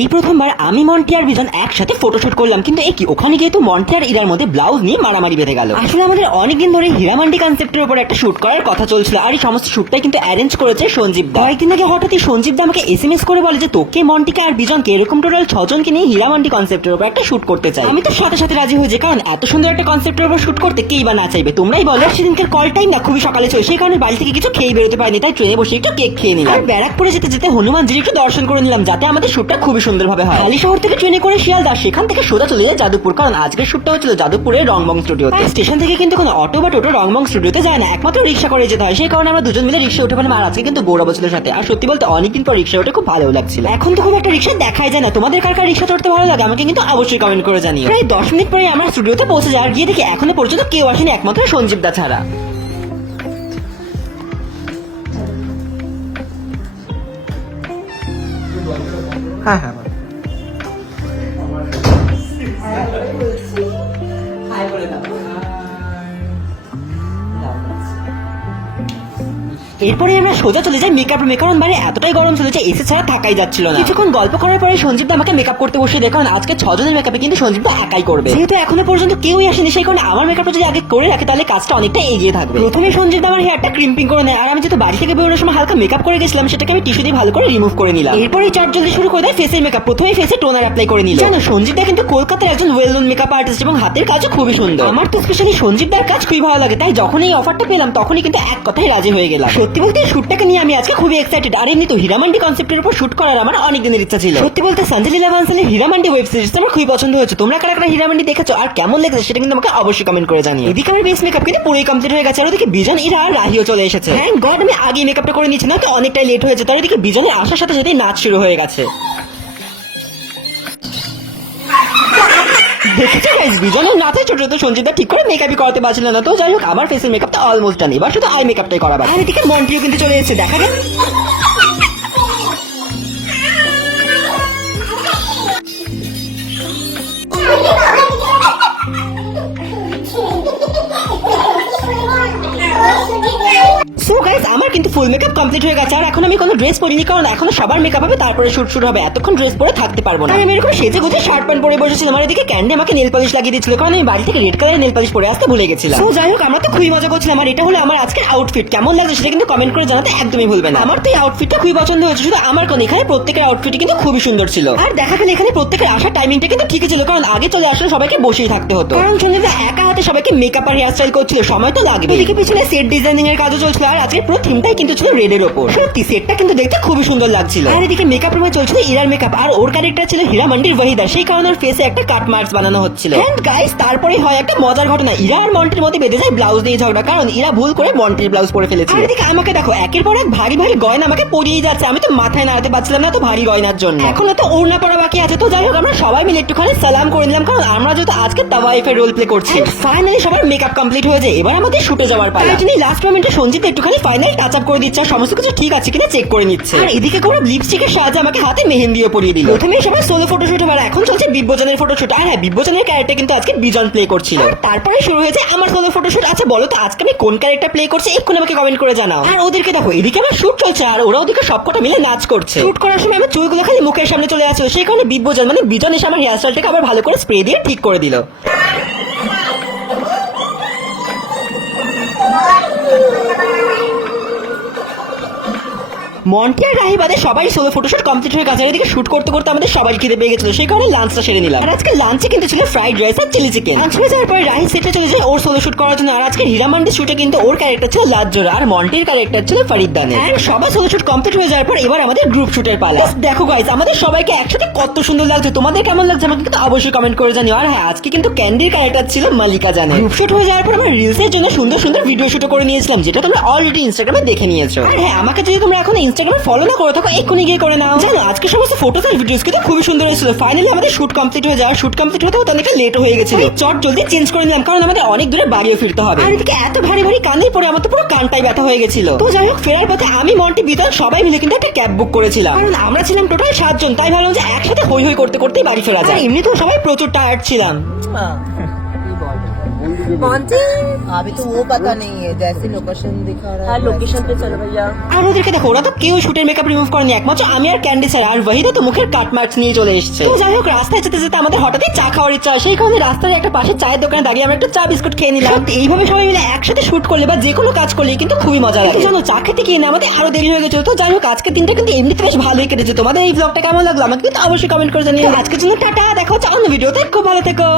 এই প্রথমবার আমি মন্টি আর বিজন একসাথে ফটোশুট করলাম, কিন্তু এই কি ওখানে গিয়ে তো মন্টি আর ইরার মধ্যে ব্লাউজ নিয়ে মারামারি বেঁধে গেল। আসলে আমাদের অনেকদিন ধরে হীরামান্ডি কনসেপ্টের উপর একটা শুট করার কথা চলছিল, আর এই সমস্ত শুটটাই কিন্তু অ্যারেঞ্জ করেছে সঞ্জীব দা। কয়েকদিন আগে হঠাৎই সঞ্জীব দা আমাকে এস করে বলে যে, তোকে মন্টিকে আর বিজনকে, এরকম টোটাল ছজনকে নিয়ে হীরামান্ডি কনসেপ্টের উপর একটা শুট করতে চাই। আমি তো সাথে সাথে রাজি হয়েছি, কারণ এত সুন্দর একটা কনসেপ্টের উপর শুট করতে কেই বা না চাইবে? তোমরাই বলো। আর সেদিনকার কল টাইম না, খুবই সকালে ছিল, সেই কারণে বাড়ি থেকে কিছু খেয়ে বেরোতে পারিনি, তাই ট্রেনে বসে একটু কেক খেয়ে নিলাম। আর ব্যারাকপুরে যেতে যেতে হনুমানজির একটু দর্শন করে নিলাম, যাতে আমাদের শুটটা খুবই সুন্দরভাবে হয়। হালি শহর থেকে ট্রেনে করে শিয়ালদা সেখান থেকে সোজা চলে যায় যাদবপুর। কারণ আজকের শুটটা হচ্ছিল যাদবপুরের রংবং স্টুডিওতে স্টেশন থেকে কিন্তু কোনো অটো বা টোটো রংবং স্টুডিওতে যায় না। একমাত্র রিক্সা করে যেতে হয়। সেই কারণে আমরা দুজন মিলে রিক্সা উঠে পেলাম আর আজকে কিন্তু গৌরব ছিল সাথে। আর সত্যি বলতে অনেকদিন পর রিক্সা উঠে খুব ভালো লাগছিল। এখন তো খুব একটা রিক্সা দেখাই যায় না। তোমাদের কার কার রিক্সা চড়তে ভালো লাগে? আমাকে কিন্তু অবশ্যই কমেন্ট করে জানিও। প্রায় দশ মিনিট পরে আমরা স্টুডিওতে পৌঁছে যাওয়ার গিয়ে দেখি এখনও পর্যন্ত কেউ আসেনি একমাত্র সঞ্জীব দা ছাড়া। হ্যাঁ হ্যাঁ এরপরে আমরা সোজা চলে যাই মেকআপ রুমে কারণ বাইরে এতটাই গরম ছিল যে এসি ছাড়া থাকাই যাচ্ছিল না। কিছুক্ষণ গল্প করার পরে সঞ্জীব আমাকে মেকআপ করতে বসে দেখো আজকে ছজনের মেকআপে কিন্তু সঞ্জীব একাই করবে। যেহেতু এখনও পর্যন্ত কেউই আসেনি, সেই কারণে আমার মেকআপটা যদি আগে করে রাখে, তাহলে কাজটা অনেকটা এগিয়ে থাকবে। প্রথমে সঞ্জীব আমার হেয়ারটা ক্রিম্পিং করে নেয়, আর আমি যেহেতু বাড়ি থেকে বেরোনোর সময় হালকা মেকআপ করে গেছিলাম, সেটাকে আমি টিস্যু দিয়ে ভালো করে রিমুভ করে নিলাম। এরপরে চার জলদি শুরু করে দেয় ফেসের মেকআপ প্রথমে ফেসে টোনার অ্যাপ্লাই করে নিল। জানো সঞ্জীব দা কিন্তু কলকাতার একজন ওয়েল নোন মেকআপ আর্টিস্ট এবং হাতের কাজও খুবই সুন্দর। আমার তো স্পেশালি সঞ্জীব দার কাজ খুবই ভালো লাগে, তাই যখন এই অফারটা পেলাম, তখনই কিন্তু এক কথায় রাজি হয়ে গেলাম। সত্যি বলতে শুটটাকে নিয়ে আমি আজকে খুবই এক্সাইটেড আর এমনি তো হীরামান্ডি কনসেপ্টের উপর শুট করার আমার অনেক দিনের ইচ্ছা ছিল। সত্যি বলতে সঞ্জলীলা বানসালের হীরামান্ডি ওয়েব সিরিজ আমার খুবই পছন্দ হয়েছে। তোমরা কারা কারা হীরামান্ডি দেখেছ আর কেমন লেগেছে সেটা কিন্তু আমাকে অবশ্যই কমেন্ট করে জানিও। এদিকে আমার বেস মেকআপ কিন্তু পুরোই কমপ্লিট হয়ে গেছে। আর ওদিকে বিজন ইরা আর রাহিও চলে এসেছে। হ্যাঁ গড আমি আগে মেকআপটা করে নিয়েছি না তো অনেকটাই লেট হয়েছে তার ওদিকে বিজনের আসার সাথে সাথে নাচ শুরু হয়ে গেছে। দেখেছ গাইস বিজনের নাচে ছোট ছোট সঞ্জিতা ঠিক করে মেকআপই করাতে পারছিল না। তো যাই হোক আমার ফেসের মেকআপটা অলমোস্ট ডান এবার শুধু আই মেকআপটাই করা বাকি। আর এদিকে মন্টিও কিন্তু চলে এসেছে দেখা গেল সো গাইস আমার কিন্তু ফুল মেকআপ কমপ্লিট হয়ে গেছে। আর এখন আমি কোনো ড্রেস পরিনি কারণ এখনও সবার মেকআপ হবে তারপরে শুট শুরু হবে। এতক্ষণ ড্রেস পরে থাকতে পারব না। আমি এরকম সেজে গুজে শার্ট প্যান্ট পরে বসেছিলাম। আর এদিকে ক্যান্ডি আমাকে নেল পলিশ লাগিয়ে দিয়েছিল কারণ আমি বাড়ি থেকে রেড কালারের নেল পলিশ পরে আসতে ভুলে গেছিলাম। তো যাই হোক আমরা তো খুবই মজা করছিলাম। আর এটা হলো আমার আজকের আউটফিট কেমন লাগছে সেটা কিন্তু কমেন্ট করে জানাতে একদমই ভুলবেন না। আমার তো এই আউটফিটটা খুবই পছন্দ হয়েছে। শুধু আমার কোন এখানে প্রত্যেকের আউটফিট কিন্তু খুবই সুন্দর ছিল। আর দেখা গেল এখানে প্রত্যেকের আসার টাইমিংটা কিন্তু ঠিকই ছিল কারণ আগে চলে আসলে সবাইকে বসেই থাকতে হতো। কারণ সঞ্জয় একা হাতে সবাইকে মেকআপ আর হেয়ার স্টাইল করছিল সময় তো লাগবে এদিকে পিছনে সেট ডিজাইনিং এর কাজও চলছিল আর আজকের পুরো থিমটাই কিন্তু ছিল রেড এর ওপর। সত্যি সেটটা কিন্তু দেখতে খুবই সুন্দর লাগছিল। আর এদিকে মেকআপ রুমে চলছিল ইরার মেকআপ আর ওর ক্যারেক্টার ছিল হীরা মান্ডির ওয়াহিদা সেই কারণে ওর ফেসে একটা কাট মার্কস বানানো হচ্ছিল। এন্ড গাইস তারপরে হয় একটা মজার ঘটনা। ইরা আর মন্টির মধ্যে বেঁধে যায় ব্লাউজ নিয়ে ঝগড়া কারণ ইরা ভুল করে মন্টির ব্লাউজ পরে ফেলেছে আর এদিকে আমাকে দেখো একের পর এক ভারী ভারী গয়না আমাকে পরিয়ে যাচ্ছে। আমি তো মাথায় নাড়াতে পারছিলাম না তো ভারী গয়নার জন্য। এখন তো ওড়না পরা বাকি আছে। তো যাই হোক আমরা সবাই মিলে একটুখানি সালাম করে নিলাম কারণ আমরা যেহেতু আজকে তাওয়াইফের রোল প্লে করছি। ফাইনালি সবার মেকআপ কমপ্লিট হয়ে যায় এবার আমাদের শুটে যাওয়ার পালা। জন্য লাস্ট মোমেন্টে সঞ্জিত একটুখানি ফাইনাল টাচ আপ করে দিচ্ছে আর সমস্ত কিছু ঠিক আছে কিনা চেক করে নিচ্ছে। আর এদিকে কোনো লিপস্টিকের সাহায্যে আমাকে হাতে মেহেন্দিও পরিয়ে দিল। প্রথমে সবার সোলো ফটোশুট এবার এখন চলছে বিব্বজনের ফটোশুট আর হ্যাঁ বিব্বজনের ক্যারেক্টার কিন্তু আজকে বিজন প্লে করছিল। আর তারপরে শুরু হয়েছে আমার সোলো ফটোশুট আচ্ছা বলো তো আজকে আমি কোন ক্যারেক্টার প্লে করছি? এক্ষুনি আমাকে কমেন্ট করে জানাও। আর ওদেরকে দেখো এদিকে আমার শুট চলছে আর ওরা ওদিকে সবকটা মিলে নাচ করছে। শুট করার সময় আমার চুলগুলো খালি মুখের সামনে চলে আসছে সেই কারণে বিব্বজন মানে বিজন এসে আমার হেয়ার স্টাইলটাকে আবার ভালো করে স্প্রে দিয়ে ঠিক করে দিল। মন্টি আর রাহি বাদে সবাই সোলো ফটোশুট কমপ্লিট হয়ে গেছে আর এদিকে শুট করতে করতে আমাদের সবাই খিদে পেয়ে গেছিল। সেই কারণে লাঞ্চটা সেরে নিলাম। আর আজকে লাঞ্চে কিন্তু ছিল ফ্রাইড রাইস আর চিলি চিকেন লাঞ্চ হয়ে যাওয়ার পরে রাহি সেটে চলে যায় ওর সোলো শুট করার জন্য। আর আজকে হীরামান্ডি শুটে কিন্তু ওর ক্যারেক্টার ছিল লাজ্জোরা আর মন্টির ক্যারেক্টার ছিল ফরিদ দানের আর সবাই সোলো শুট কমপ্লিট হয়ে যাওয়ার পর এবার আমাদের গ্রুপ শুটের পালা। দেখো গাইস আমাদের সবাইকে একসাথে কত সুন্দর লাগছে। তোমাদের কেমন লাগছে আমাকে কিন্তু অবশ্যই কমেন্ট করে জানিও। আর হ্যাঁ আজকে কিন্তু ক্যান্ডির ক্যারেক্টার ছিল মালিকা জানে। গ্রুপ শুট হয়ে যাওয়ার পর আমরা রিলসের জন্য সুন্দর সুন্দর ভিডিও শুট করে নিয়েছিলাম যেটা তোমরা অলরেডি ইনস্টাগ্রামে দেখে নিয়েছো। আর হ্যাঁ আমাকে যদি তোমরা এখন ইনস্টাগ্রামে ফলো না করে থাকো এক্ষুনি গিয়ে করে নাও। জানো আজকে সমস্ত ফটোস আর ভিডিওস কিন্তু খুবই সুন্দর হয়েছিল। ফাইনালি আমাদের শুট কমপ্লিট হয়ে যাওয়ার শুট কমপ্লিট হতে হতে অনেকটা লেট হয়ে গেছিল। চট জলদি চেঞ্জ করে নিলাম কারণ আমাদের অনেক দূরে বাড়িও ফিরতে হবে। আর এদিকে এত ভারী ভারী কানের পরে আমার তো পুরো কানটাই ব্যথা হয়ে গেছিল। তো যাই হোক ফেরার পথে আমি মন্টি বিতল সবাই মিলে কিন্তু একটা ক্যাব বুক করেছিলাম। কারণ আমরা ছিলাম টোটাল সাতজন তাই ভাবলাম যে একসাথে হই হই করতে করতেই বাড়ি ফেরা যায় এমনি তো সবাই প্রচুর টায়ার্ড ছিলাম। अभी तो वो पता नहीं है जैसे लोकेशन दिखा रहा है लोकेशन पे चलो भैया আর ওদেরকে দেখো ওরা তো কেউ শুটের মেকআপ রিমুভ করেনি একমাত্র আমি আর ক্যান্ডি স্যার আর ওয়াহিদা তো মুখের কাট মার্কস নিয়ে চলে এসেছে তো যাই হোক রাস্তায় যেতে যেতে আমাদের হঠাৎই চা খাওয়ার ইচ্ছা হয়। সেই কারণে রাস্তার একটা পাশে চায়ের দোকানে দাঁড়িয়ে আমরা একটু চা বিস্কুট খেয়ে নিলাম সত্যি, এইভাবে সবাই মিলে একসাথে শুট করলে বা যে কোনো কাজ করলে কিন্তু খুবই মজা লাগে কিন্তু জানো চা খেতে গিয়ে না আমাদের আরো দেরি হয়ে গেছিল তো যাই হোক আজকে দিনটা কিন্তু এমনিতে বেশ ভালোই কেটেছে তোমাদের এই ব্লগটা কেমন লাগলো আমাকে কিন্তু অবশ্যই কমেন্ট করে জানিয়ে আজকের জন্য টাটা দেখো হচ্ছে অন্য ভিডিওতে খুব ভালো থেকো